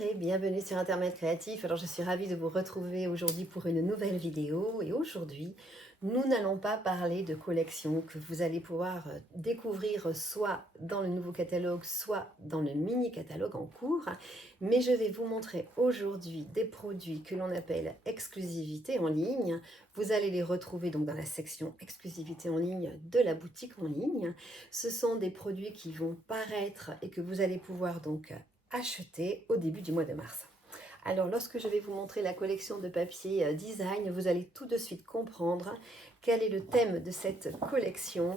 et bienvenue sur Internet Créatif. Alors je suis ravie de vous retrouver aujourd'hui pour une nouvelle vidéo et aujourd'hui nous n'allons pas parler de collections que vous allez pouvoir découvrir soit dans le nouveau catalogue, soit dans le mini catalogue en cours, mais je vais vous montrer aujourd'hui des produits que l'on appelle exclusivité en ligne. Vous allez les retrouver donc dans la section exclusivité en ligne de la boutique en ligne. Ce sont des produits qui vont paraître et que vous allez pouvoir donc acheter au début du mois de mars. Alors lorsque je vais vous montrer la collection de papier design, vous allez tout de suite comprendre quel est le thème de cette collection.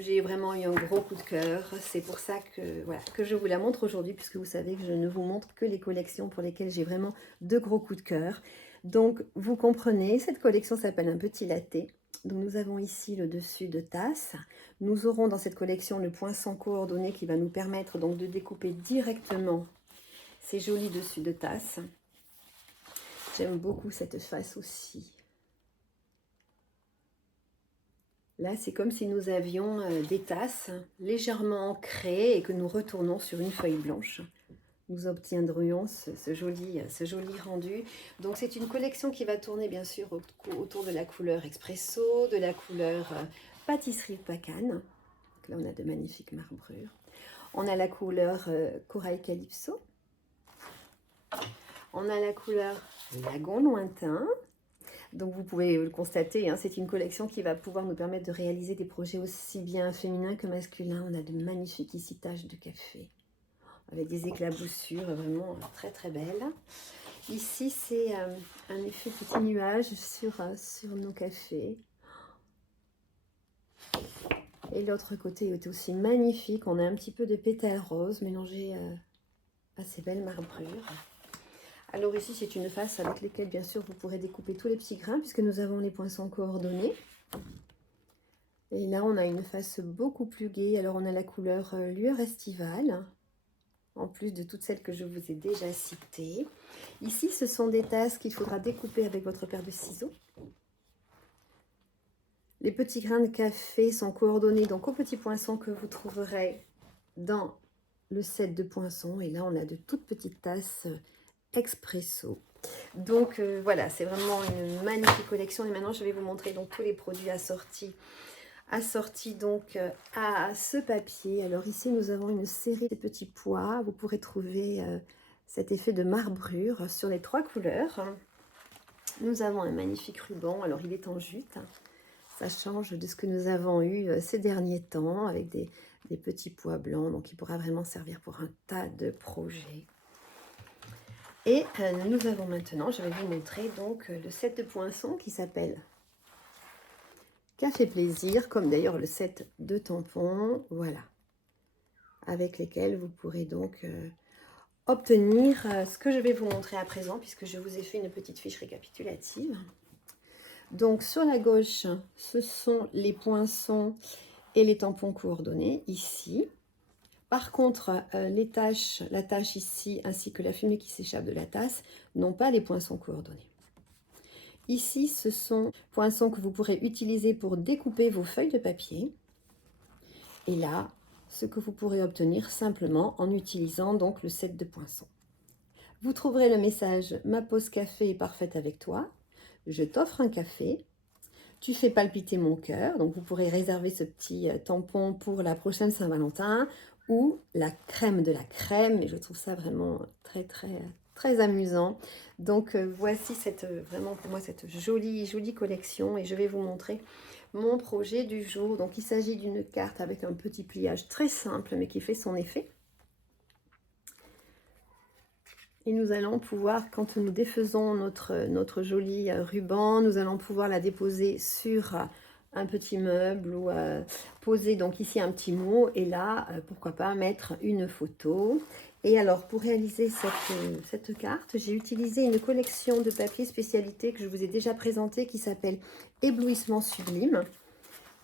J'ai vraiment eu un gros coup de cœur, c'est pour ça que, voilà, que je vous la montre aujourd'hui, puisque vous savez que je ne vous montre que les collections pour lesquelles j'ai vraiment de gros coups de cœur. Donc vous comprenez, cette collection s'appelle un petit latte. Donc nous avons ici le dessus de tasse. Nous aurons dans cette collection le poinçon coordonné qui va nous permettre donc de découper directement ces jolis dessus de tasse. J'aime beaucoup cette face aussi. Là, c'est comme si nous avions des tasses légèrement ancrées et que nous retournons sur une feuille blanche. Nous obtiendrions ce joli rendu. Donc c'est une collection qui va tourner bien sûr autour de la couleur expresso, de la couleur pâtisserie pacane. Là on a de magnifiques marbrures. On a la couleur corail calypso. On a la couleur lagon lointain. Donc vous pouvez le constater, hein, c'est une collection qui va pouvoir nous permettre de réaliser des projets aussi bien féminins que masculins. On a de magnifiques ici taches de café avec des éclaboussures vraiment très très belles. Ici c'est un effet petit nuage sur nos cafés. Et l'autre côté est aussi magnifique. On a un petit peu de pétales roses mélangés à ces belles marbrures. Alors ici, c'est une face avec laquelle, bien sûr, vous pourrez découper tous les petits grains puisque nous avons les poinçons coordonnés. Et là, on a une face beaucoup plus gaie. Alors, on a la couleur lueur estivale, en plus de toutes celles que je vous ai déjà citées. Ici, ce sont des tasses qu'il faudra découper avec votre paire de ciseaux. Les petits grains de café sont coordonnés donc aux petits poinçons que vous trouverez dans le set de poinçons. Et là, on a de toutes petites tasses expresso. Donc voilà, c'est vraiment une magnifique collection. Et maintenant, je vais vous montrer donc tous les produits assortis donc à ce papier. Alors ici, nous avons une série de petits pois. Vous pourrez trouver cet effet de marbrure sur les 3 couleurs. Nous avons un magnifique ruban. Alors, il est en jute. Ça change de ce que nous avons eu ces derniers temps avec des petits pois blancs. Donc, il pourra vraiment servir pour un tas de projets. Et nous avons maintenant, je vais vous montrer donc le set de poinçons qui s'appelle Café Plaisir, comme d'ailleurs le set de tampons, voilà, avec lesquels vous pourrez donc obtenir ce que je vais vous montrer à présent, puisque je vous ai fait une petite fiche récapitulative. Donc sur la gauche, ce sont les poinçons et les tampons coordonnés, ici. Par contre, la tache ici, ainsi que la fumée qui s'échappe de la tasse, n'ont pas les poinçons coordonnés. Ici, ce sont poinçons que vous pourrez utiliser pour découper vos feuilles de papier. Et là, ce que vous pourrez obtenir simplement en utilisant donc le set de poinçons. Vous trouverez le message « Ma pause café est parfaite avec toi. Je t'offre un café. Tu fais palpiter mon cœur ». Donc, vous pourrez réserver ce petit tampon pour la prochaine Saint-Valentin ou la crème de la crème. Et je trouve ça vraiment très, très, très amusant. Donc, voici vraiment pour moi cette jolie, jolie collection. Et je vais vous montrer mon projet du jour. Donc, il s'agit d'une carte avec un petit pliage très simple, mais qui fait son effet. Et nous allons pouvoir, quand nous défaisons notre joli ruban, nous allons pouvoir la déposer sur un petit meuble ou poser donc ici un petit mot et là, pourquoi pas mettre une photo. Et alors, pour réaliser cette carte, j'ai utilisé une collection de papier spécialité que je vous ai déjà présentée qui s'appelle Éblouissement Sublime.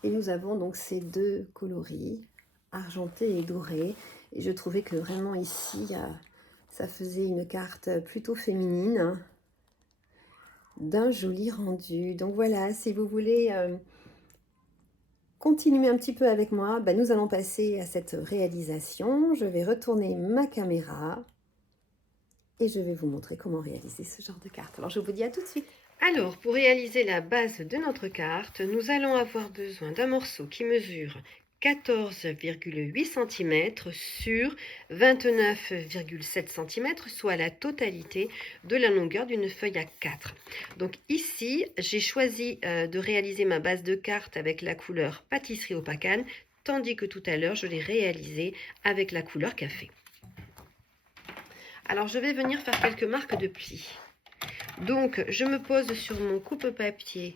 Et nous avons donc ces 2 coloris, argenté et doré. Et je trouvais que vraiment ici, ça faisait une carte plutôt féminine d'un joli rendu. Donc voilà, si vous voulez continuer un petit peu avec moi, nous allons passer à cette réalisation. Je vais retourner ma caméra et je vais vous montrer comment réaliser ce genre de carte. Alors je vous dis à tout de suite. Alors, pour réaliser la base de notre carte, nous allons avoir besoin d'un morceau qui mesure 14,8 cm sur 29,7 cm, soit la totalité de la longueur d'une feuille A4. Donc ici, j'ai choisi de réaliser ma base de carte avec la couleur pâtisserie au pacane, tandis que tout à l'heure, je l'ai réalisée avec la couleur café. Alors, je vais venir faire quelques marques de plis. Donc, je me pose sur mon coupe-papier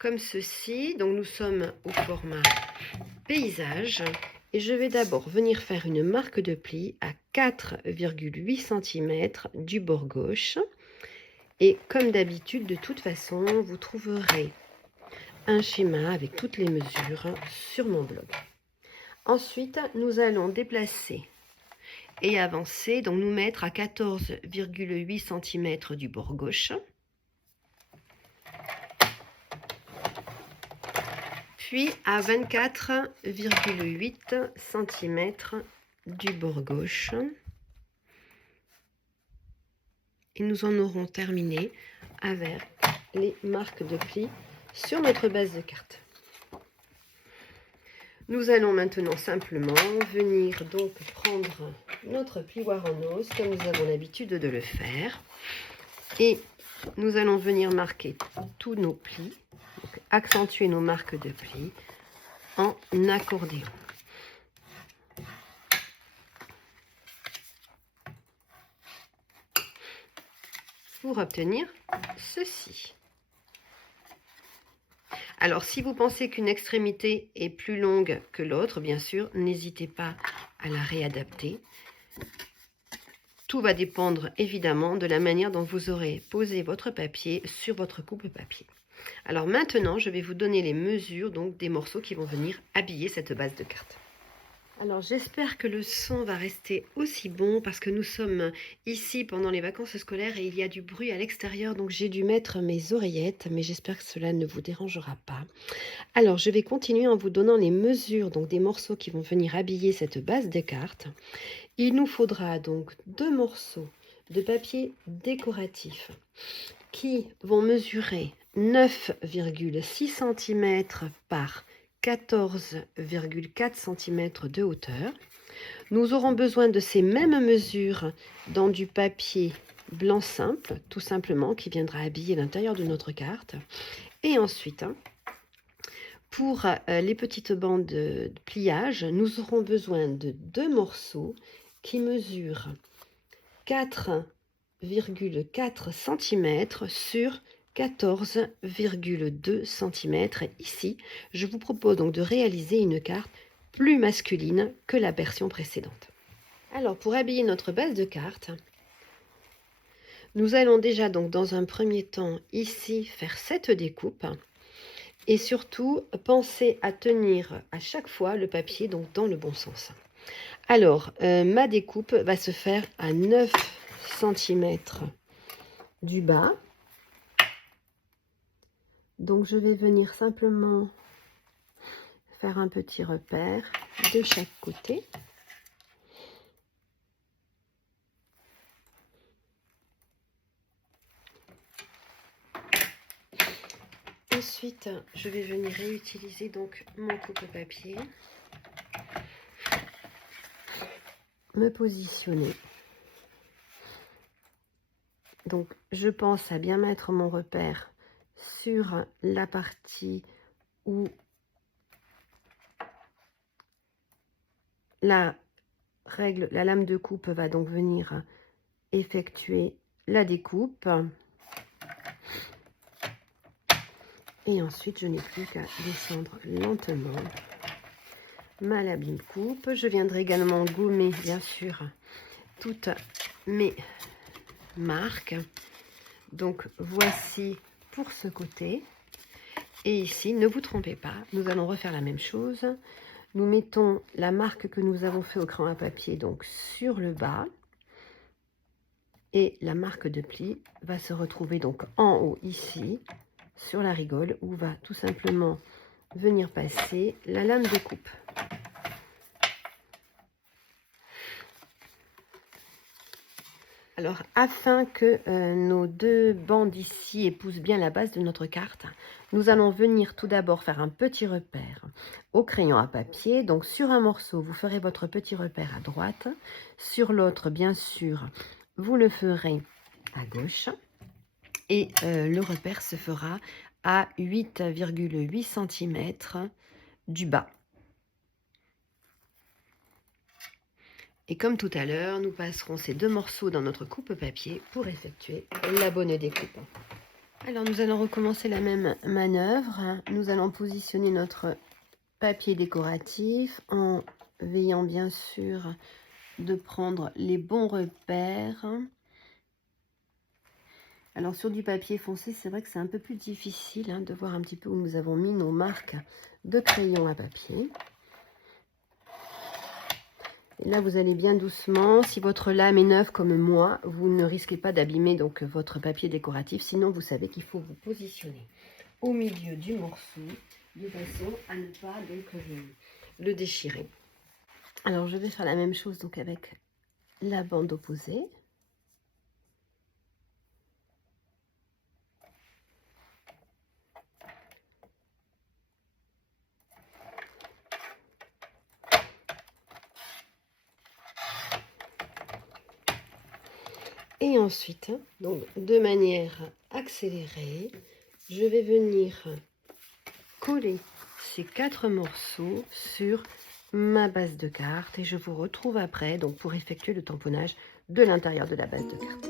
comme ceci. Donc, nous sommes au format paysage. Et je vais d'abord venir faire une marque de pli à 4,8 cm du bord gauche. Et comme d'habitude, de toute façon, vous trouverez un schéma avec toutes les mesures sur mon blog. Ensuite, nous allons déplacer et avancer, donc nous mettre à 14,8 cm du bord gauche. Puis à 24,8 cm du bord gauche. Et nous en aurons terminé avec les marques de plis sur notre base de carte. Nous allons maintenant simplement venir donc prendre notre plioir en os comme nous avons l'habitude de le faire. Et nous allons venir marquer tous nos plis, donc accentuer nos marques de plis en accordéon. Pour obtenir ceci. Alors, si vous pensez qu'une extrémité est plus longue que l'autre, bien sûr, n'hésitez pas à la réadapter. Tout va dépendre évidemment de la manière dont vous aurez posé votre papier sur votre coupe-papier. Alors maintenant, je vais vous donner les mesures donc, des morceaux qui vont venir habiller cette base de carte. Alors j'espère que le son va rester aussi bon parce que nous sommes ici pendant les vacances scolaires et il y a du bruit à l'extérieur, donc j'ai dû mettre mes oreillettes, mais j'espère que cela ne vous dérangera pas. Alors je vais continuer en vous donnant les mesures donc, des morceaux qui vont venir habiller cette base de carte. Il nous faudra donc 2 morceaux de papier décoratif qui vont mesurer 9,6 cm par 14,4 cm de hauteur. Nous aurons besoin de ces mêmes mesures dans du papier blanc simple, tout simplement, qui viendra habiller l'intérieur de notre carte. Et ensuite, pour les petites bandes de pliage, nous aurons besoin de 2 morceaux qui mesurent 4,4 cm sur 14,2 cm. Ici, je vous propose donc de réaliser une carte plus masculine que la version précédente. Alors, pour habiller notre base de carte, nous allons déjà donc dans un premier temps ici faire cette découpe et surtout penser à tenir à chaque fois le papier donc dans le bon sens. Alors, ma découpe va se faire à 9 cm du bas. Donc, je vais venir simplement faire un petit repère de chaque côté. Ensuite, je vais venir réutiliser donc mon coupe-papier, me positionner. Donc, je pense à bien mettre mon repère sur la partie où la lame de coupe va donc venir effectuer la découpe. Et ensuite, je n'ai plus qu'à descendre lentement ma labine coupe. Je viendrai également gommer, bien sûr, toutes mes marques. Donc, voici pour ce côté. Et ici, ne vous trompez pas, nous allons refaire la même chose. Nous mettons la marque que nous avons fait au crayon à papier donc sur le bas. Et la marque de pli va se retrouver donc en haut ici, sur la rigole, où va tout simplement venir passer la lame de coupe. Alors, afin que nos deux bandes ici épousent bien la base de notre carte, nous allons venir tout d'abord faire un petit repère au crayon à papier. Donc, sur un morceau, vous ferez votre petit repère à droite. Sur l'autre, bien sûr, vous le ferez à gauche. Et le repère se fera à 8,8 cm du bas. Et comme tout à l'heure, nous passerons ces deux morceaux dans notre coupe-papier pour effectuer la bonne découpe. Alors nous allons recommencer la même manœuvre. Nous allons positionner notre papier décoratif en veillant bien sûr de prendre les bons repères. Alors sur du papier foncé, c'est vrai que c'est un peu plus difficile de voir un petit peu où nous avons mis nos marques de crayon à papier. Et là, vous allez bien doucement. Si votre lame est neuve comme moi, vous ne risquez pas d'abîmer donc votre papier décoratif. Sinon, vous savez qu'il faut vous positionner au milieu du morceau de façon à ne pas donc le déchirer. Alors, je vais faire la même chose donc avec la bande opposée. Et ensuite, donc de manière accélérée, je vais venir coller ces 4 morceaux sur ma base de carte et je vous retrouve après donc pour effectuer le tamponnage de l'intérieur de la base de carte.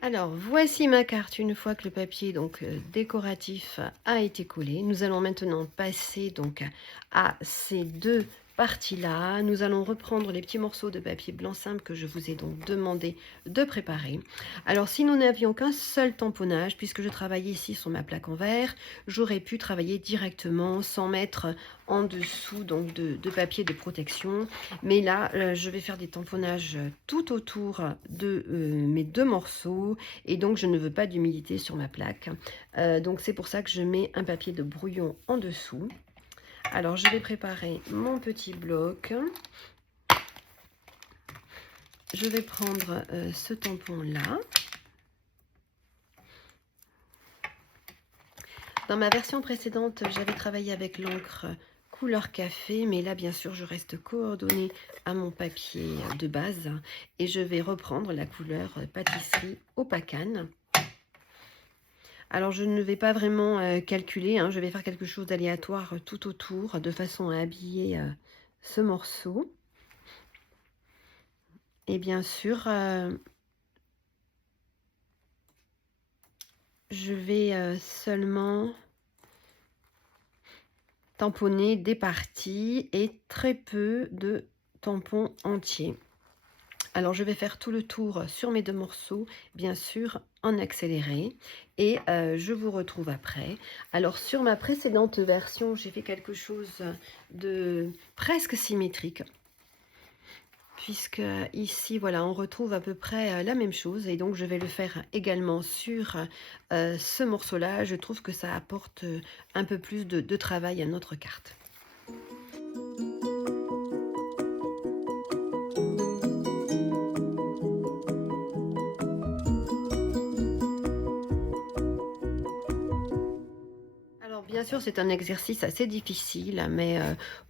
Alors, voici ma carte une fois que le papier donc décoratif a été collé. Nous allons maintenant passer donc à ces deux parties-là. Nous allons reprendre les petits morceaux de papier blanc simple que je vous ai donc demandé de préparer. Alors, si nous n'avions qu'un seul tamponnage, puisque je travaillais ici sur ma plaque en verre, j'aurais pu travailler directement sans mettre en dessous donc de papier de protection. Mais là, je vais faire des tamponnages tout autour de mes deux morceaux et donc je ne veux pas d'humidité sur ma plaque. Donc c'est pour ça que je mets un papier de brouillon en dessous. Alors je vais préparer mon petit bloc. Je vais prendre ce tampon là. Dans ma version précédente, j'avais travaillé avec l'encre couleur café, mais là bien sûr je reste coordonnée à mon papier de base et je vais reprendre la couleur pâtisserie opacane. Alors je ne vais pas vraiment calculer, je vais faire quelque chose d'aléatoire tout autour de façon à habiller ce morceau. Et bien sûr, je vais seulement tamponner des parties et très peu de tampons entiers. Alors je vais faire tout le tour sur mes deux morceaux, bien sûr en accéléré, et je vous retrouve après. Alors sur ma précédente version, j'ai fait quelque chose de presque symétrique, puisque ici voilà on retrouve à peu près la même chose, et donc je vais le faire également sur ce morceau là. Je trouve que ça apporte un peu plus de travail à notre carte. Bien sûr, c'est un exercice assez difficile, mais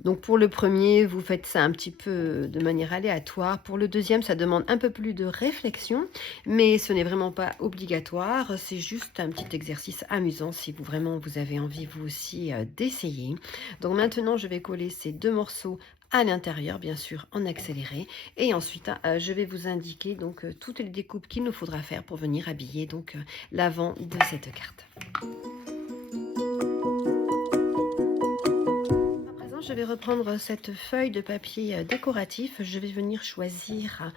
donc pour le premier, vous faites ça un petit peu de manière aléatoire. Pour le deuxième, ça demande un peu plus de réflexion, mais ce n'est vraiment pas obligatoire. C'est juste un petit exercice amusant si vous vraiment vous avez envie vous aussi d'essayer. Donc maintenant, je vais coller ces deux morceaux à l'intérieur, bien sûr en accéléré, et ensuite je vais vous indiquer donc toutes les découpes qu'il nous faudra faire pour venir habiller donc l'avant de cette carte. je vais reprendre cette feuille de papier décoratif. Je vais venir choisir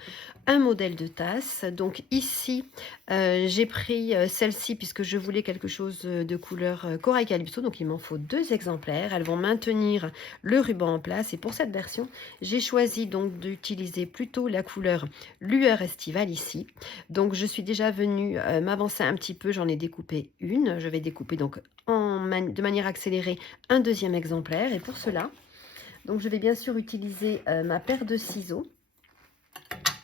un modèle de tasse. Donc ici, j'ai pris celle-ci puisque je voulais quelque chose de couleur corail calypso. Donc il m'en faut 2 exemplaires. Elles vont maintenir le ruban en place. Et pour cette version, j'ai choisi donc d'utiliser plutôt la couleur lueur estivale ici. Donc je suis déjà venue m'avancer un petit peu. J'en ai découpé une. Je vais découper donc de manière accélérée un 2e exemplaire. Et pour cela, donc je vais bien sûr utiliser ma paire de ciseaux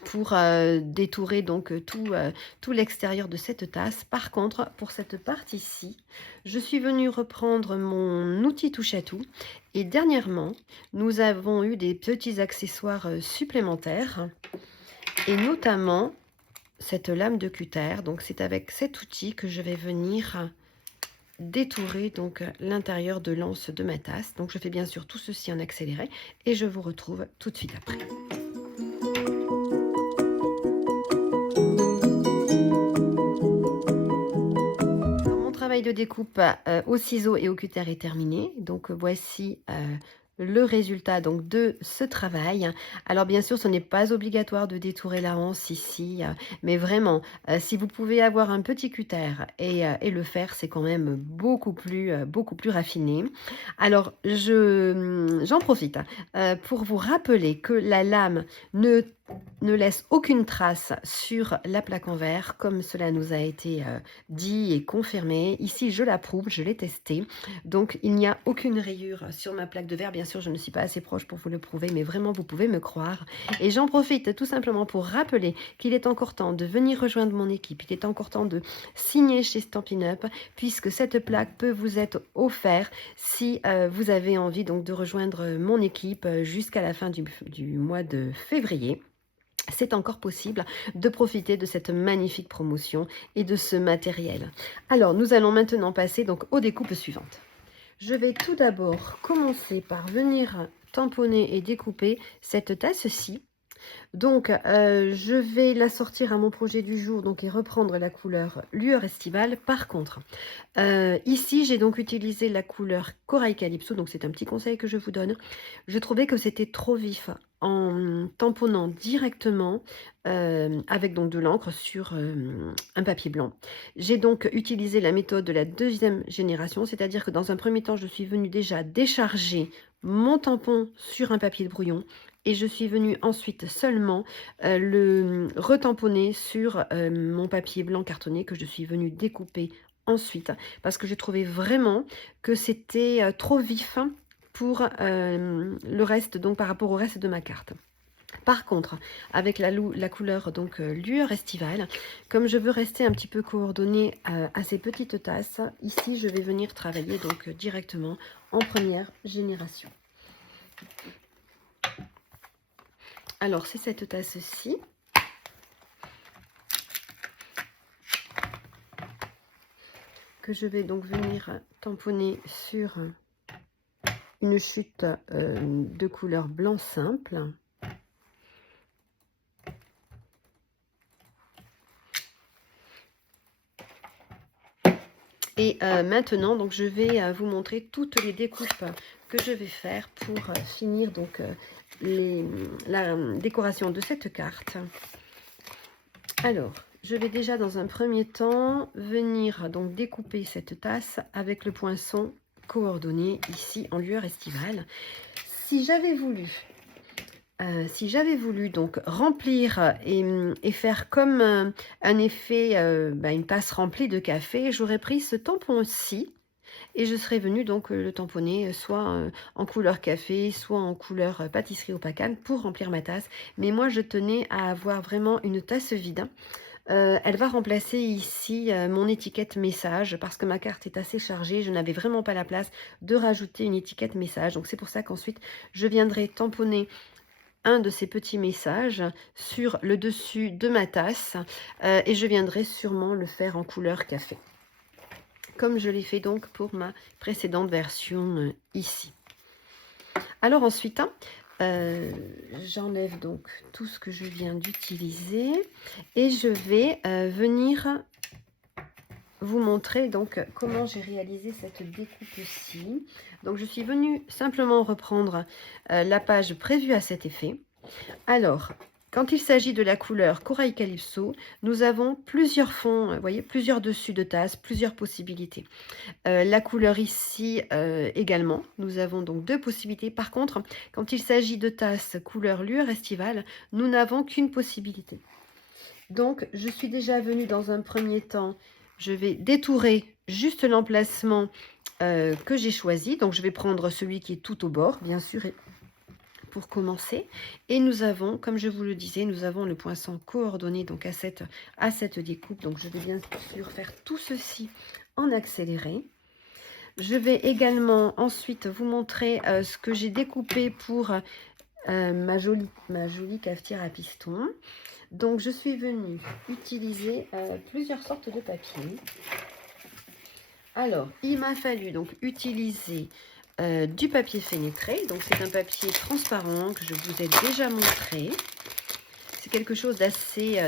pour détourer donc tout l'extérieur de cette tasse. Par contre, pour cette partie-ci, je suis venue reprendre mon outil touche à tout. Et dernièrement, nous avons eu des petits accessoires supplémentaires, et notamment cette lame de cutter. Donc c'est avec cet outil que je vais venir détourer donc l'intérieur de l'anse de ma tasse. Donc je fais bien sûr tout ceci en accéléré et je vous retrouve tout de suite après. Mon travail de découpe au ciseau et au cutter est terminé. Donc voici le résultat donc de ce travail. Alors bien sûr, ce n'est pas obligatoire de détourer la anse ici, mais vraiment, si vous pouvez avoir un petit cutter et le faire, c'est quand même beaucoup plus raffiné. Alors j'en profite pour vous rappeler que la lame ne laisse aucune trace sur la plaque en verre, comme cela nous a été dit et confirmé. Ici, je l'approuve, je l'ai testé. Donc, il n'y a aucune rayure sur ma plaque de verre. Bien sûr, je ne suis pas assez proche pour vous le prouver, mais vraiment, vous pouvez me croire. Et j'en profite tout simplement pour rappeler qu'il est encore temps de venir rejoindre mon équipe. Il est encore temps de signer chez Stampin' Up, puisque cette plaque peut vous être offerte si vous avez envie donc de rejoindre mon équipe jusqu'à la fin du mois de février. C'est encore possible de profiter de cette magnifique promotion et de ce matériel. Alors, nous allons maintenant passer donc aux découpes suivantes. Je vais tout d'abord commencer par venir tamponner et découper cette tasse-ci. Donc, je vais la sortir à mon projet du jour donc, et reprendre la couleur lueur estivale. Par contre, ici, j'ai donc utilisé la couleur corail calypso. Donc, c'est un petit conseil que je vous donne. Je trouvais que c'était trop vif en tamponnant directement avec donc de l'encre sur un papier blanc. J'ai donc utilisé la méthode de la 2e génération, c'est-à-dire que dans un premier temps, je suis venue déjà décharger mon tampon sur un papier de brouillon et je suis venue ensuite seulement le retamponner sur mon papier blanc cartonné que je suis venue découper ensuite parce que je trouvais vraiment que c'était trop vif pour le reste, donc par rapport au reste de ma carte. Par contre, avec la couleur donc lueur estivale, comme je veux rester un petit peu coordonnée à ces petites tasses, ici je vais venir travailler donc directement en 1re génération. Alors c'est cette tasse-ci. Que je vais donc venir tamponner sur une chute de couleur blanc simple. Et maintenant, donc, je vais vous montrer toutes les découpes que je vais faire pour finir donc, la décoration de cette carte. Alors, je vais déjà dans un premier temps venir donc découper cette tasse avec le poinçon coordonné ici en lueur estivale. Si j'avais voulu donc remplir et faire comme un effet, une tasse remplie de café, j'aurais pris ce tampon-ci et je serais venue donc le tamponner soit en couleur café, soit en couleur pâtisserie au pacane pour remplir ma tasse. Mais moi, je tenais à avoir vraiment une tasse vide. Elle va remplacer ici mon étiquette message parce que ma carte est assez chargée. Je n'avais vraiment pas la place de rajouter une étiquette message. Donc c'est pour ça qu'ensuite, je viendrai tamponner un de ces petits messages sur le dessus de ma tasse et je viendrai sûrement le faire en couleur café comme je l'ai fait donc pour ma précédente version ici. Alors ensuite j'enlève donc tout ce que je viens d'utiliser et je vais venir vous montrer donc comment j'ai réalisé cette découpe-ci. Donc je suis venue simplement reprendre la page prévue à cet effet. Alors, quand il s'agit de la couleur Corail Calypso, nous avons plusieurs fonds, vous voyez, plusieurs dessus de tasse, plusieurs possibilités. La couleur ici également, nous avons donc 2 possibilités. Par contre, quand il s'agit de tasses couleur lueur estivale, nous n'avons qu'une possibilité. Donc, je suis déjà venue dans un premier temps, je vais détourer juste l'emplacement que j'ai choisi. Donc, je vais prendre celui qui est tout au bord, bien sûr, pour commencer. Et nous avons, comme je vous le disais, nous avons le poinçon coordonné donc à cette découpe. Donc, je vais bien sûr faire tout ceci en accéléré. Je vais également ensuite vous montrer ce que j'ai découpé pour ma jolie cafetière à piston. Donc, je suis venue utiliser plusieurs sortes de papier. Alors, il m'a fallu donc utiliser du papier fenêtré. Donc, c'est un papier transparent que je vous ai déjà montré. C'est quelque chose d'assez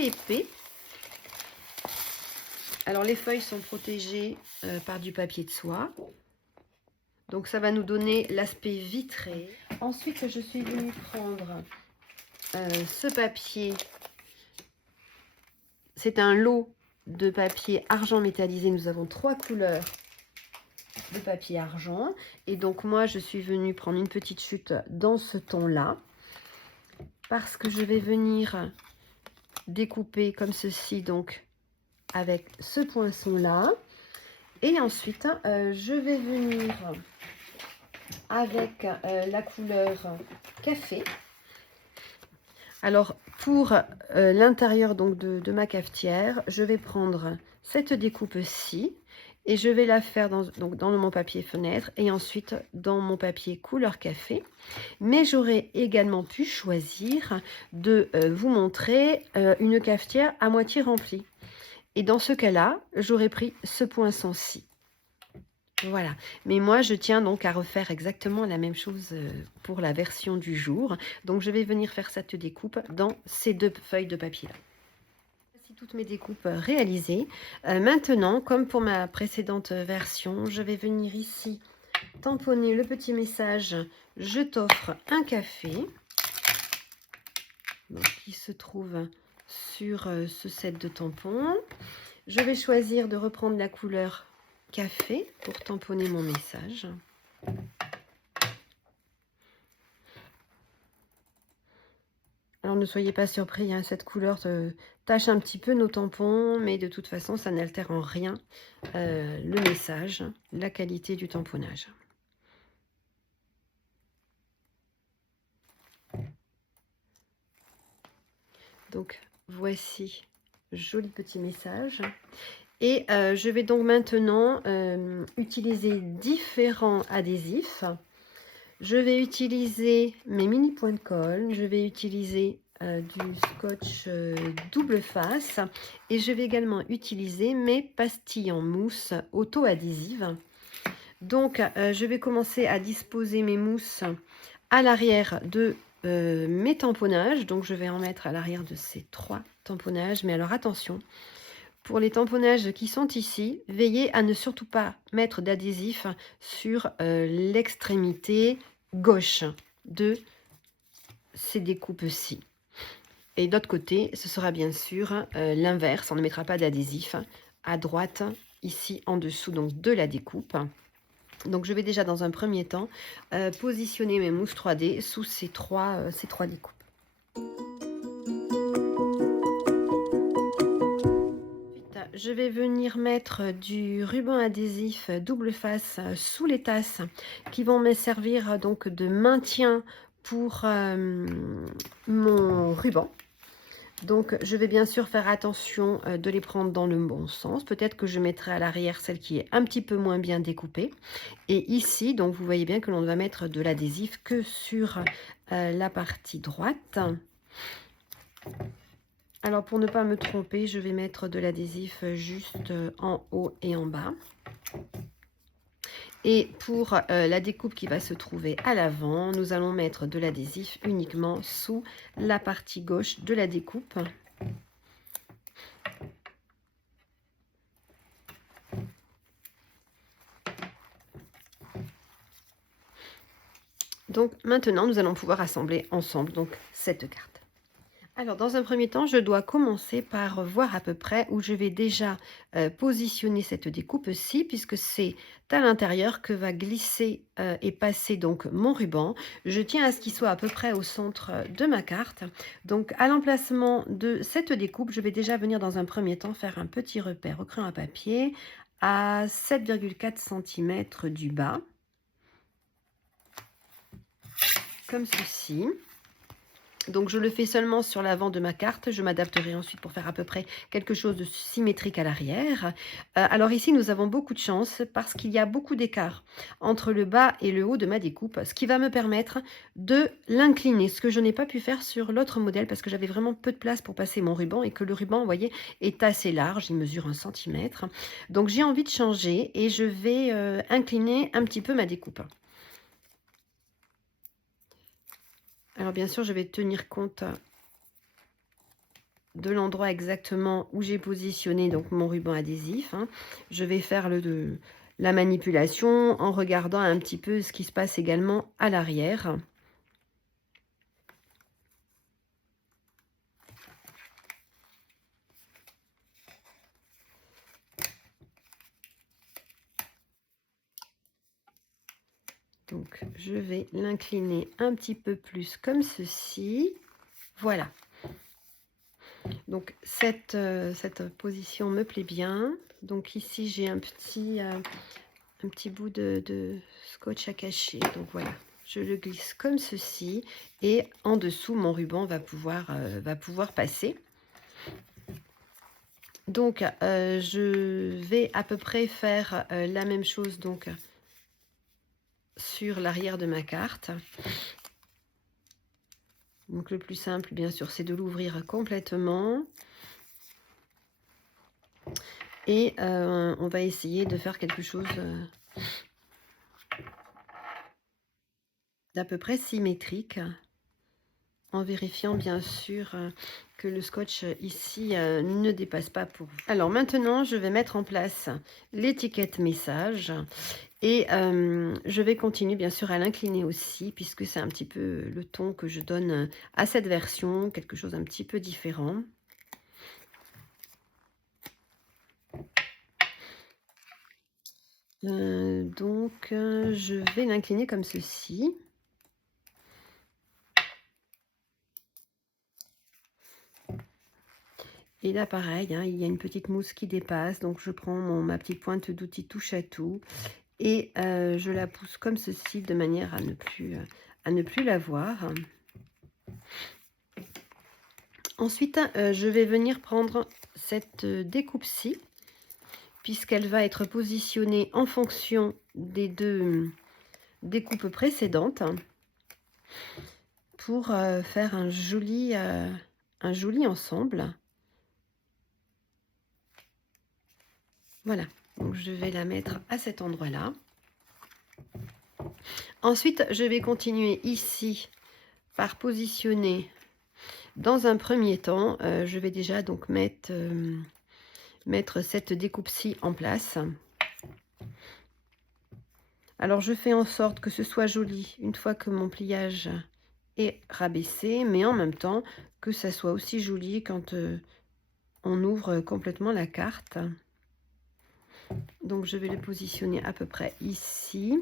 épais. Alors, les feuilles sont protégées par du papier de soie. Donc, ça va nous donner l'aspect vitré. Ensuite, je suis venue prendre ce papier. C'est un lot de papier argent métallisé. Nous avons 3 couleurs de papier argent. Et donc, moi, je suis venue prendre une petite chute dans ce ton-là. Parce que je vais venir découper comme ceci, donc, avec ce poinçon-là. Et ensuite, je vais venir avec la couleur café. Alors, pour l'intérieur donc de ma cafetière, je vais prendre cette découpe-ci et je vais la faire dans mon papier fenêtre et ensuite dans mon papier couleur café. Mais j'aurais également pu choisir de vous montrer une cafetière à moitié remplie. Et dans ce cas-là, j'aurais pris ce poinçon-ci. Voilà, mais moi je tiens donc à refaire exactement la même chose pour la version du jour. Donc je vais venir faire cette découpe dans ces 2 feuilles de papier là. Voici toutes mes découpes réalisées. Maintenant, comme pour ma précédente version, je vais venir ici tamponner le petit message « Je t'offre un café » donc, qui se trouve sur ce set de tampons. Je vais choisir de reprendre la couleur café pour tamponner mon message. Alors ne soyez pas surpris, hein, cette couleur tache un petit peu nos tampons, mais de toute façon ça n'altère en rien le message, la qualité du tamponnage. Donc voici joli petit message. Et je vais donc maintenant utiliser différents adhésifs. Je vais utiliser mes mini points de colle. Je vais utiliser du scotch double face. Et je vais également utiliser mes pastilles en mousse auto-adhésives. Donc, je vais commencer à disposer mes mousses à l'arrière de mes tamponnages. Donc, je vais en mettre à l'arrière de ces 3 tamponnages. Mais alors, attention! Pour les tamponnages qui sont ici, veillez à ne surtout pas mettre d'adhésif sur l'extrémité gauche de ces découpes-ci. Et d'autre côté, ce sera bien sûr l'inverse. On ne mettra pas d'adhésif à droite, ici en dessous donc de la découpe. Donc je vais déjà dans un premier temps positionner mes mousses 3D sous ces trois découpes. Je vais venir mettre du ruban adhésif double face sous les tasses qui vont me servir donc de maintien pour mon ruban. Donc je vais bien sûr faire attention de les prendre dans le bon sens. Peut-être que je mettrai à l'arrière celle qui est un petit peu moins bien découpée. Et ici, donc vous voyez bien que l'on ne va mettre de l'adhésif que sur la partie droite. Alors pour ne pas me tromper, je vais mettre de l'adhésif juste en haut et en bas. Et pour la découpe qui va se trouver à l'avant, nous allons mettre de l'adhésif uniquement sous la partie gauche de la découpe. Donc maintenant, nous allons pouvoir assembler ensemble donc cette carte. Alors, dans un premier temps, je dois commencer par voir à peu près où je vais déjà positionner cette découpe-ci, puisque c'est à l'intérieur que va glisser et passer donc mon ruban. Je tiens à ce qu'il soit à peu près au centre de ma carte. Donc, à l'emplacement de cette découpe, je vais déjà venir dans un premier temps faire un petit repère au crayon à papier à 7,4 cm du bas, comme ceci. Donc je le fais seulement sur l'avant de ma carte, je m'adapterai ensuite pour faire à peu près quelque chose de symétrique à l'arrière. Alors ici nous avons beaucoup de chance parce qu'il y a beaucoup d'écart entre le bas et le haut de ma découpe, ce qui va me permettre de l'incliner, ce que je n'ai pas pu faire sur l'autre modèle parce que j'avais vraiment peu de place pour passer mon ruban et que le ruban, vous voyez, est assez large, il mesure 1 centimètre. Donc j'ai envie de changer et je vais incliner un petit peu ma découpe. Alors bien sûr, je vais tenir compte de l'endroit exactement où j'ai positionné donc mon ruban adhésif. Je vais faire la manipulation en regardant un petit peu ce qui se passe également à l'arrière. Donc je vais l'incliner un petit peu plus comme ceci. Voilà. Donc cette position me plaît bien. Donc ici j'ai un petit bout de scotch à cacher. Donc voilà, je le glisse comme ceci et en dessous mon ruban va pouvoir passer. Donc je vais à peu près faire la même chose donc sur l'arrière de ma carte. Donc le plus simple bien sûr c'est de l'ouvrir complètement. Et on va essayer de faire quelque chose d'à peu près symétrique, en vérifiant bien sûr que le scotch ici ne dépasse pas pour vous. Alors maintenant, je vais mettre en place l'étiquette message et je vais continuer bien sûr à l'incliner aussi, puisque c'est un petit peu le ton que je donne à cette version, quelque chose un petit peu différent. Donc je vais l'incliner comme ceci. Et là pareil, il y a une petite mousse qui dépasse, donc je prends ma petite pointe d'outil touche à tout et je la pousse comme ceci de manière à ne plus la voir. Ensuite, je vais venir prendre cette découpe-ci, puisqu'elle va être positionnée en fonction des deux découpes précédentes, pour faire un joli ensemble. Voilà, donc je vais la mettre à cet endroit-là. Ensuite, je vais continuer ici par positionner. Dans un premier temps, je vais déjà donc mettre cette découpe-ci en place. Alors, je fais en sorte que ce soit joli une fois que mon pliage est rabaissé, mais en même temps que ça soit aussi joli quand on ouvre complètement la carte. Donc, je vais le positionner à peu près ici.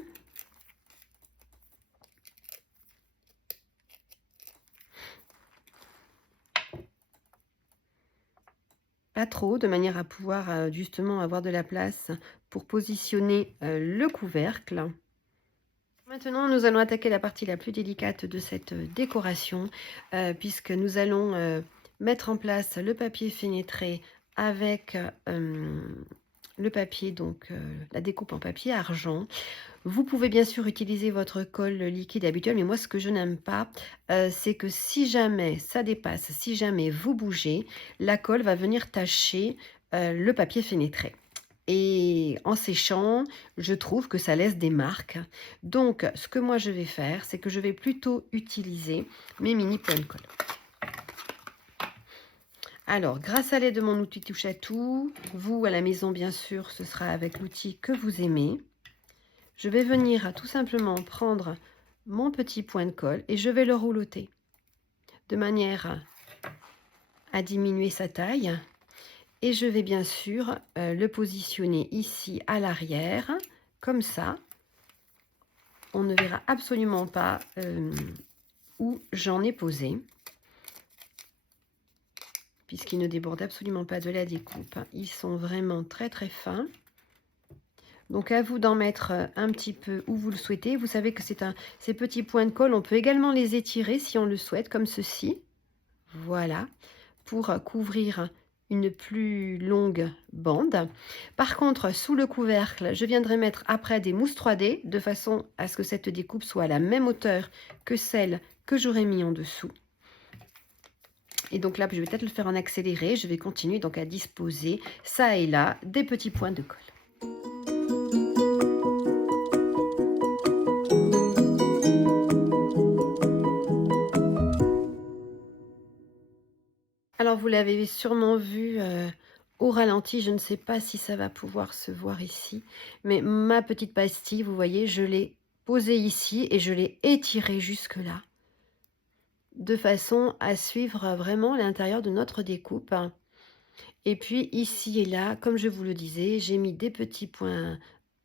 Pas trop, de manière à pouvoir justement avoir de la place pour positionner le couvercle. Maintenant, nous allons attaquer la partie la plus délicate de cette décoration, puisque nous allons mettre en place le papier fenêtré avec le papier, donc la découpe en papier argent. Vous pouvez bien sûr utiliser votre colle liquide habituel, mais moi ce que je n'aime pas, c'est que si jamais ça dépasse, si jamais vous bougez, la colle va venir tacher le papier fenêtré. Et en séchant, je trouve que ça laisse des marques. Donc, ce que moi je vais faire, c'est que je vais plutôt utiliser mes mini points de colle. Alors, grâce à l'aide de mon outil touche à tout, vous à la maison bien sûr, ce sera avec l'outil que vous aimez. Je vais venir tout simplement prendre mon petit point de colle et je vais le roulotter de manière à diminuer sa taille. Et je vais bien sûr le positionner ici à l'arrière, comme ça. On ne verra absolument pas où j'en ai posé, puisqu'ils ne débordent absolument pas de la découpe. Ils sont vraiment très très fins. Donc à vous d'en mettre un petit peu où vous le souhaitez. Vous savez que ces petits points de colle, on peut également les étirer si on le souhaite, comme ceci. Voilà, pour couvrir une plus longue bande. Par contre, sous le couvercle, je viendrai mettre après des mousses 3D, de façon à ce que cette découpe soit à la même hauteur que celle que j'aurais mis en dessous. Et donc là, je vais peut-être le faire en accéléré. Je vais continuer donc à disposer ça et là des petits points de colle. Alors, vous l'avez sûrement vu au ralenti, je ne sais pas si ça va pouvoir se voir ici, mais ma petite pastille, vous voyez, je l'ai posée ici et je l'ai étirée jusque-là, de façon à suivre vraiment l'intérieur de notre découpe. Et puis ici et là, comme je vous le disais, j'ai mis des petits points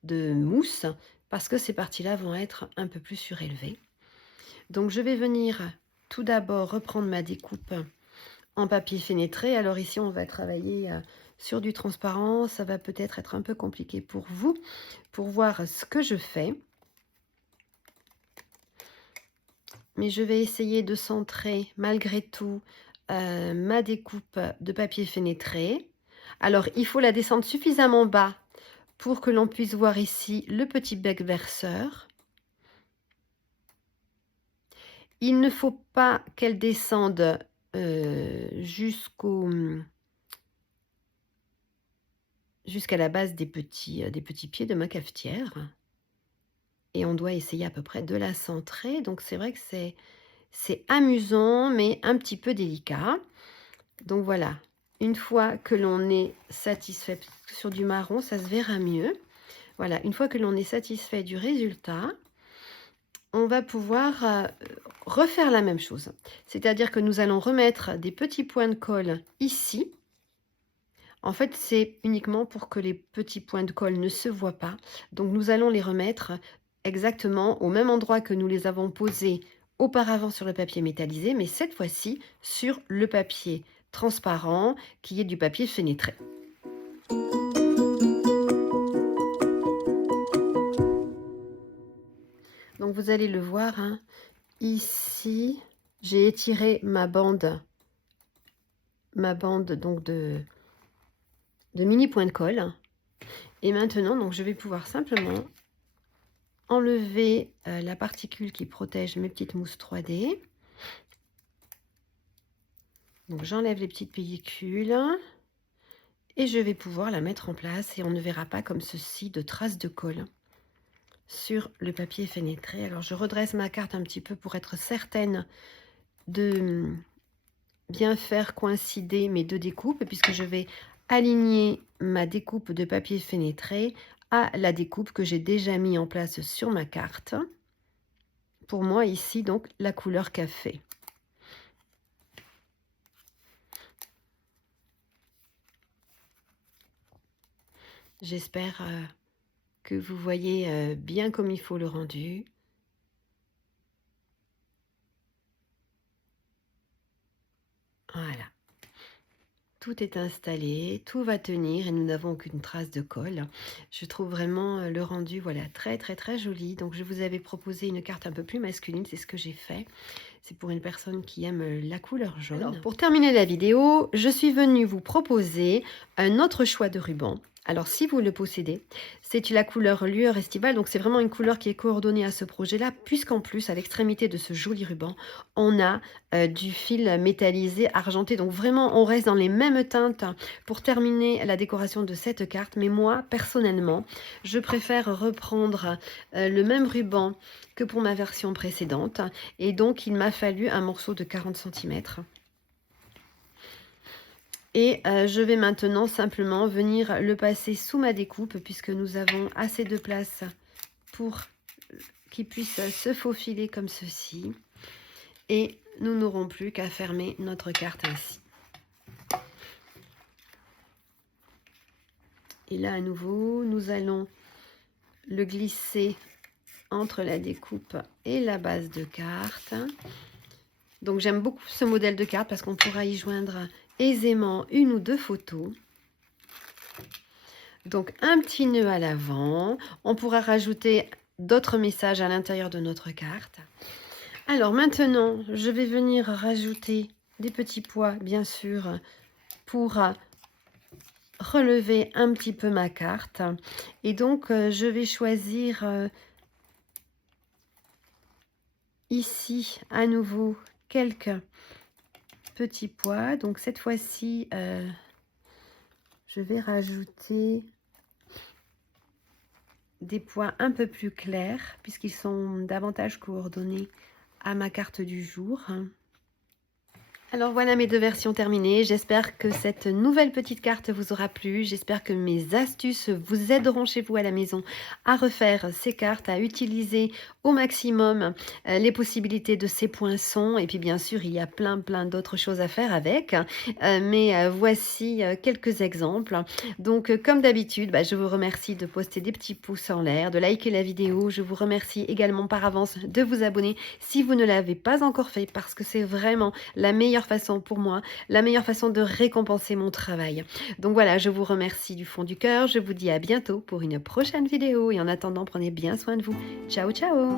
de mousse, parce que ces parties-là vont être un peu plus surélevées. Donc je vais venir tout d'abord reprendre ma découpe en papier fenêtré. Alors ici, on va travailler sur du transparent. Ça va peut-être être un peu compliqué pour vous, pour voir ce que je fais. Mais je vais essayer de centrer malgré tout ma découpe de papier fenêtré. Alors, il faut la descendre suffisamment bas pour que l'on puisse voir ici le petit bec verseur. Il ne faut pas qu'elle descende jusqu'à la base des petits pieds de ma cafetière. Et on doit essayer à peu près de la centrer. Donc c'est vrai que c'est amusant, mais un petit peu délicat. Donc voilà, une fois que l'on est satisfait, sur du marron, ça se verra mieux. Voilà, une fois que l'on est satisfait du résultat, on va pouvoir refaire la même chose. C'est-à-dire que nous allons remettre des petits points de colle ici. En fait, c'est uniquement pour que les petits points de colle ne se voient pas. Donc, nous allons les remettre exactement au même endroit que nous les avons posés auparavant sur le papier métallisé, mais cette fois-ci sur le papier transparent qui est du papier fenêtré. Donc, vous allez le voir, hein, ici, j'ai étiré ma bande donc de mini point de colle. Et maintenant, donc, je vais pouvoir simplement enlever la particule qui protège mes petites mousses 3D. Donc j'enlève les petites pellicules et je vais pouvoir la mettre en place et on ne verra pas comme ceci de traces de colle sur le papier fenêtré. Alors je redresse ma carte un petit peu pour être certaine de bien faire coïncider mes deux découpes, puisque je vais aligner ma découpe de papier fenêtré à la découpe que j'ai déjà mis en place sur ma carte. Pour moi ici donc la couleur café. J'espère que vous voyez bien comme il faut le rendu. Voilà. Tout est installé, tout va tenir et nous n'avons aucune trace de colle. Je trouve vraiment le rendu, voilà, très très très joli. Donc je vous avais proposé une carte un peu plus masculine, c'est ce que j'ai fait. C'est pour une personne qui aime la couleur jaune. Alors, pour terminer la vidéo, je suis venue vous proposer un autre choix de ruban. Alors si vous le possédez, c'est la couleur lueur estivale, donc c'est vraiment une couleur qui est coordonnée à ce projet-là, puisqu'en plus à l'extrémité de ce joli ruban, on a du fil métallisé argenté. Donc vraiment on reste dans les mêmes teintes pour terminer la décoration de cette carte. Mais moi personnellement, je préfère reprendre le même ruban que pour ma version précédente. Et donc il m'a fallu un morceau de 40 cm. Et je vais maintenant simplement venir le passer sous ma découpe, puisque nous avons assez de place pour qui puisse se faufiler comme ceci. Et nous n'aurons plus qu'à fermer notre carte ainsi. Et là, à nouveau, nous allons le glisser entre la découpe et la base de carte. Donc, j'aime beaucoup ce modèle de carte parce qu'on pourra y joindre aisément une ou deux photos. Donc, un petit nœud à l'avant. On pourra rajouter d'autres messages à l'intérieur de notre carte. Alors, maintenant, je vais venir rajouter des petits pois, bien sûr, pour relever un petit peu ma carte. Et donc, je vais choisir ici, à nouveau, quelques petits pois. Donc, cette fois-ci, je vais rajouter des pois un peu plus clairs, puisqu'ils sont davantage coordonnés à ma carte du jour. Alors voilà mes deux versions terminées, j'espère que cette nouvelle petite carte vous aura plu, j'espère que mes astuces vous aideront chez vous à la maison à refaire ces cartes, à utiliser au maximum les possibilités de ces poinçons, et puis bien sûr il y a plein d'autres choses à faire avec, mais voici quelques exemples. Donc comme d'habitude, je vous remercie de poster des petits pouces en l'air, de liker la vidéo, je vous remercie également par avance de vous abonner si vous ne l'avez pas encore fait, parce que c'est vraiment la meilleure façon pour moi, la meilleure façon de récompenser mon travail. Donc voilà, je vous remercie du fond du cœur, je vous dis à bientôt pour une prochaine vidéo et en attendant, prenez bien soin de vous. Ciao, ciao!